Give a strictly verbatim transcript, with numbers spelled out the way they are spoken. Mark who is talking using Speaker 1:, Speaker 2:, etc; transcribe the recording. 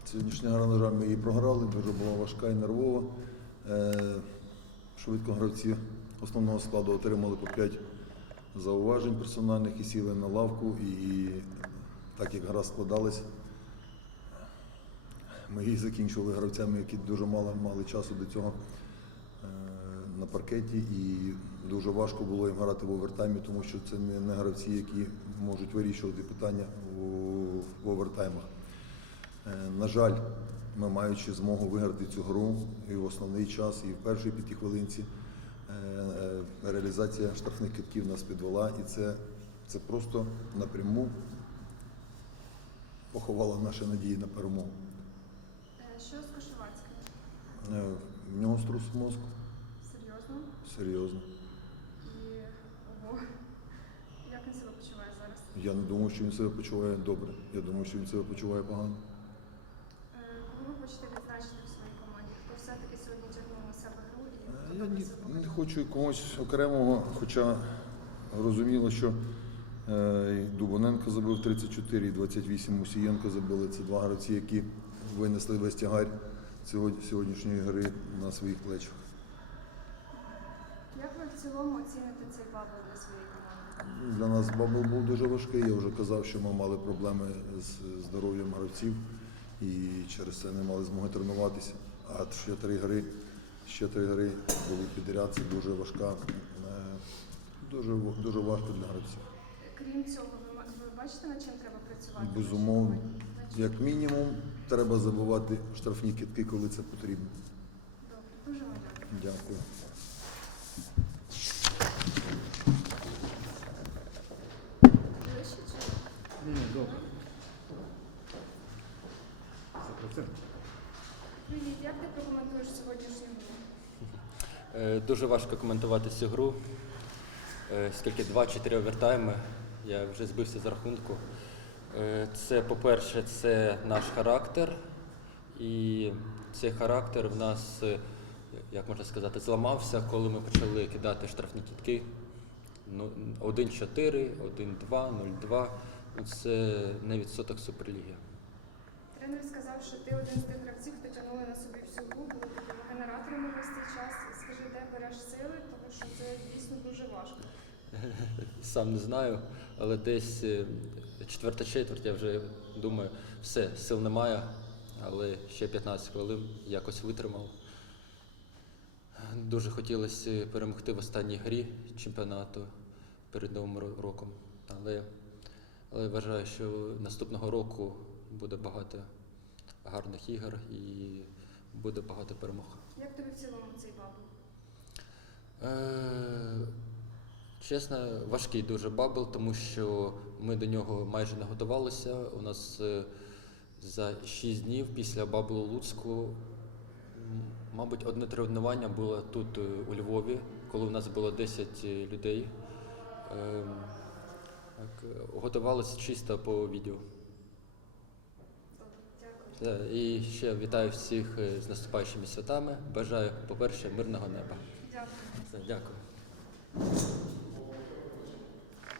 Speaker 1: Сьогоднішня гра, на жаль, ми її програли, дуже була важка і нервова. Швидко гравці основного складу отримали по п'ять зауважень персональних і сіли на лавку. І так як гра складалась, ми її закінчували гравцями, які дуже мало мали часу до цього на паркеті. І дуже важко було їм грати в овертаймі, тому що це не гравці, які можуть вирішувати питання в овертаймах. На жаль, ми, маючи змогу виграти цю гру і в основний час, і в першій п'ятихвилинці, реалізація штрафних китків нас підвела, і це, це просто напряму поховало наші надії на перемогу.
Speaker 2: Що з Кошовацьким?
Speaker 1: В нього струс мозку.
Speaker 2: Серйозно?
Speaker 1: Серйозно.
Speaker 2: І ого, як він себе почуває зараз?
Speaker 1: Я не думаю, що він себе почуває добре. Я думаю, що він себе почуває погано.
Speaker 2: Кого ви хочете відзначити в своїй команді? Хто все-таки сьогодні тягнув на себе гру? І
Speaker 1: Я не, не хочу когось окремого, хоча розуміло, що е, Дубоненко забив тридцять чотири і двадцять вісім Мусієнко забили. Це два гравці, які винесли весь тягар сьогоднішньої гри на своїх плечах.
Speaker 2: Як ви в цілому оціните цей бабл для своєї команди?
Speaker 1: Для нас бабл був дуже важкий. Я вже казав, що ми мали проблеми з здоров'ям гравців і через це не мали змоги тренуватися. А ще три гри, ще три гри були підряд, це дуже важка, дуже, дуже важко для гравців.
Speaker 2: Крім цього, ви, ви бачите, над чим треба працювати?
Speaker 1: Безумовно. Як мінімум, треба забивати штрафні кидки, коли це потрібно.
Speaker 2: Добре, дуже вам дякую.
Speaker 1: Дякую.
Speaker 2: Ближче чи?
Speaker 3: Ні, ні, добре. Це процент.
Speaker 2: Привіт, як ти прокоментуєш сьогоднішню гру?
Speaker 4: Е, Дуже важко коментувати цю гру. Е, Скільки два чи три овертайми, я вже збився з рахунку. Е, Це, по-перше, це наш характер. І цей характер в нас, е, як можна сказати, зламався, коли ми почали кидати штрафні кидки. Ну, один чотири, один два, нуль два. Це не відсоток Суперліги.
Speaker 2: Тренер сказав, що ти один з тих гравців, хто тягнули на собі всю гру, були такими генераторами весь цей час. Скажи, де береш сили, тому що це дійсно дуже важко.
Speaker 4: Сам не знаю, але десь е, четверта четверть, я вже думаю, все, сил немає, але ще п'ятнадцять хвилин якось витримав. Дуже хотілося перемогти в останній грі чемпіонату перед Новим ро- роком, але, але вважаю, що наступного року буде багато гарних ігор і буде багато перемог.
Speaker 2: Як тобі в цілому цей бабл?
Speaker 4: Е, Чесно, важкий дуже бабл, тому що ми до нього майже не готувалися. У нас е, за шість днів після баблу у Луцьку, м, мабуть, одне тренування було тут, е, у Львові, коли у нас було десять людей. Е, так, е, готувалися чисто по відео.
Speaker 2: Добре, дякую.
Speaker 4: Е, І ще вітаю всіх е, з наступаючими святами. Бажаю, по-перше, мирного неба.
Speaker 2: Дякую.
Speaker 4: Все, дякую.